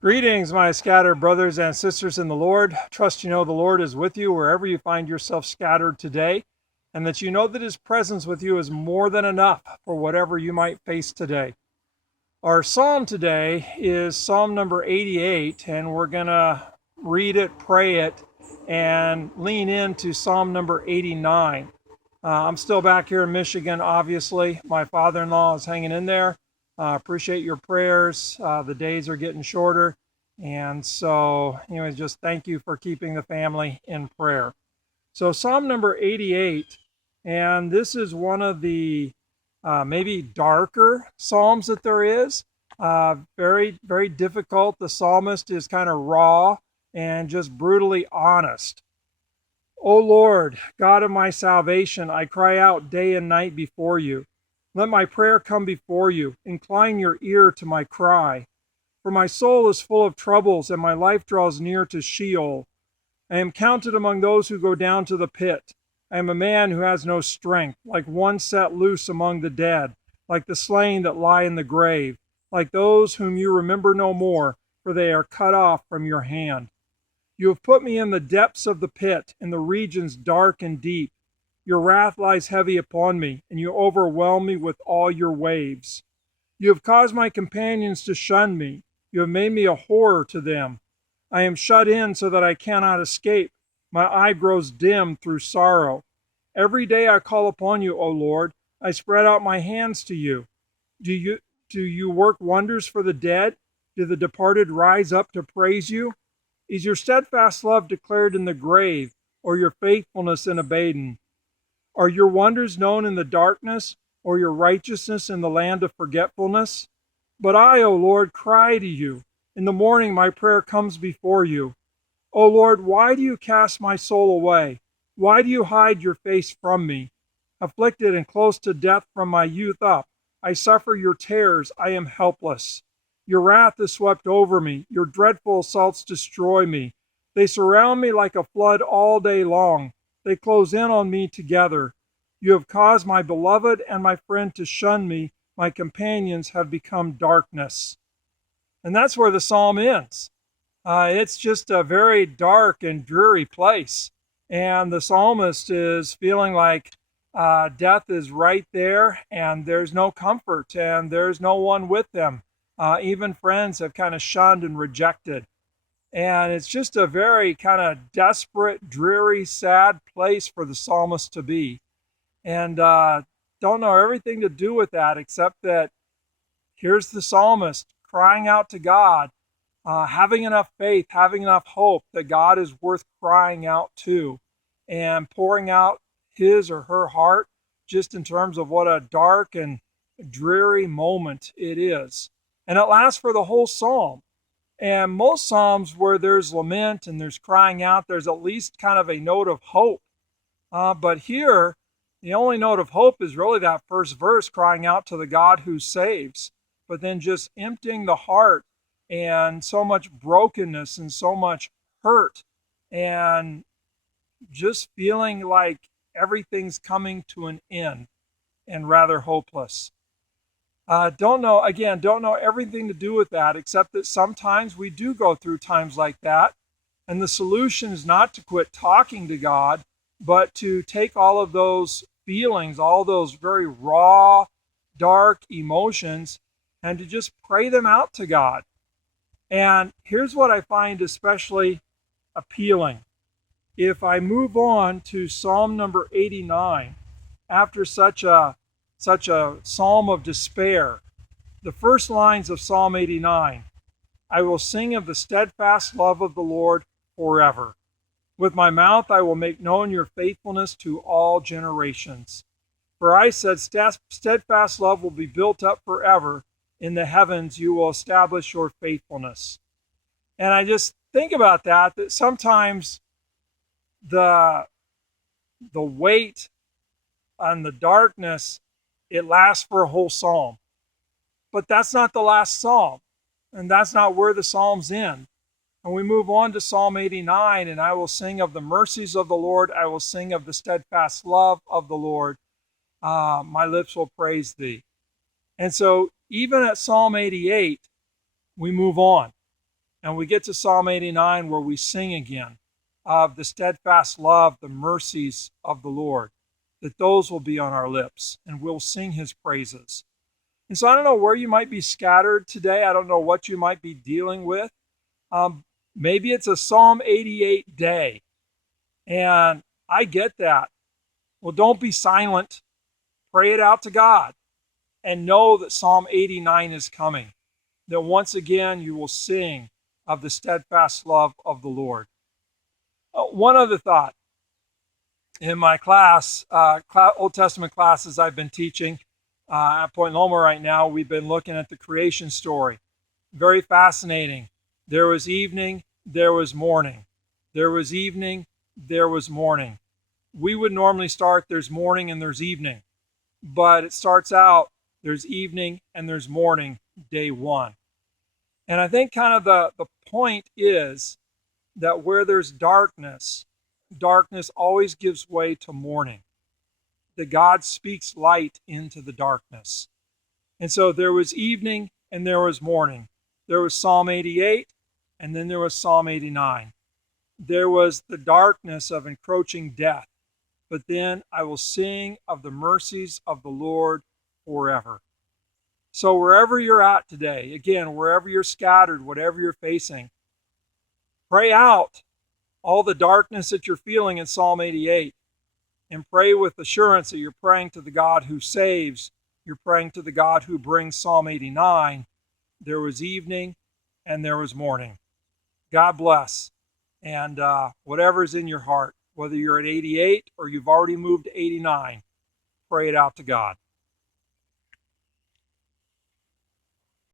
Greetings, my scattered brothers and sisters in the Lord. Trust you know the Lord is with you wherever you find yourself scattered today, and that you know that His presence with you is more than enough for whatever you might face today. Our psalm today is Psalm number 88, and we're going to read it, pray it, and lean into Psalm number 89. I'm still back here in Michigan, obviously. My father-in-law is hanging in there. Appreciate your prayers. The days are getting shorter. And so, anyway, just thank you for keeping the family in prayer. So, Psalm number 88, and this is one of the maybe darker Psalms that there is. Very, very difficult. The psalmist is kind of raw and just brutally honest. O Lord, God of my salvation, I cry out day and night before you. Let my prayer come before you. Incline your ear to my cry. For my soul is full of troubles, and my life draws near to Sheol. I am counted among those who go down to the pit. I am a man who has no strength, like one set loose among the dead, like the slain that lie in the grave, like those whom you remember no more, for they are cut off from your hand. You have put me in the depths of the pit, in the regions dark and deep. Your wrath lies heavy upon me, and you overwhelm me with all your waves. You have caused my companions to shun me. You have made me a horror to them. I am shut in so that I cannot escape. My eye grows dim through sorrow. Every day I call upon you, O Lord. I spread out my hands to you. Do you work wonders for the dead? Do the departed rise up to praise you? Is your steadfast love declared in the grave, or your faithfulness in Abaddon? Are your wonders known in the darkness, or your righteousness in the land of forgetfulness? But I, O Lord, cry to you. In the morning my prayer comes before you. O Lord, why do you cast my soul away? Why do you hide your face from me? Afflicted and close to death from my youth up, I suffer your terrors, I am helpless. Your wrath is swept over me, your dreadful assaults destroy me. They surround me like a flood all day long. They close in on me together. You have caused my beloved and my friend to shun me. My companions have become darkness. And that's where the psalm ends. It's just a very dark and dreary place. And the psalmist is feeling like death is right there, and there's no comfort, and there's no one with them. Even friends have kind of shunned and rejected. And it's just a very kind of desperate, dreary, sad place for the psalmist to be. And don't know everything to do with that, except that here's the psalmist crying out to God, having enough faith, having enough hope that God is worth crying out to, and pouring out his or her heart just in terms of what a dark and dreary moment it is. And it lasts for the whole psalm. And most psalms where there's lament and there's crying out, there's at least kind of a note of hope. But here, the only note of hope is really that first verse, crying out to the God who saves, but then just emptying the heart, and so much brokenness and so much hurt, and just feeling like everything's coming to an end and rather hopeless. Don't know, again, don't know everything to do with that, except that sometimes we do go through times like that. And the solution is not to quit talking to God, but to take all of those feelings, all those very raw, dark emotions, and to just pray them out to God. And here's what I find especially appealing. If I move on to Psalm number 89, after such a psalm of despair, the first lines of Psalm 89, I will sing of the steadfast love of the Lord forever. With my mouth I will make known your faithfulness to all generations. For I said, steadfast love will be built up forever. In the heavens you will establish your faithfulness. And I just think about that sometimes the weight and the darkness, it lasts for a whole psalm. But that's not the last psalm, and that's not where the psalms end. And we move on to Psalm 89, and I will sing of the mercies of the Lord. I will sing of the steadfast love of the Lord. My lips will praise thee. And so even at Psalm 88, we move on. And we get to Psalm 89 where we sing again of the steadfast love, the mercies of the Lord, that those will be on our lips and we'll sing his praises. And so I don't know where you might be scattered today. I don't know what you might be dealing with. Maybe it's a Psalm 88 day. And I get that. Well, don't be silent. Pray it out to God. And know that Psalm 89 is coming. That once again you will sing of the steadfast love of the Lord. One other thought. In my class, Old Testament classes I've been teaching at Point Loma right now, we've been looking at the creation story. Very fascinating. There was evening, there was morning. There was evening, there was morning. We would normally start, there's morning and there's evening. But it starts out, there's evening and there's morning, day one. And I think kind of the point is that where there's darkness, darkness always gives way to morning. That God speaks light into the darkness. And so there was evening and there was morning. There was Psalm 88 and then there was Psalm 89. There was the darkness of encroaching death. But then I will sing of the mercies of the Lord forever. So wherever you're at today, again, wherever you're scattered, whatever you're facing, pray out all the darkness that you're feeling in Psalm 88 and pray with assurance that you're praying to the God who saves. You're praying to the God who brings Psalm 89. There was evening and there was morning. God bless. And whatever's in your heart, whether you're at 88 or you've already moved to 89, pray it out to God.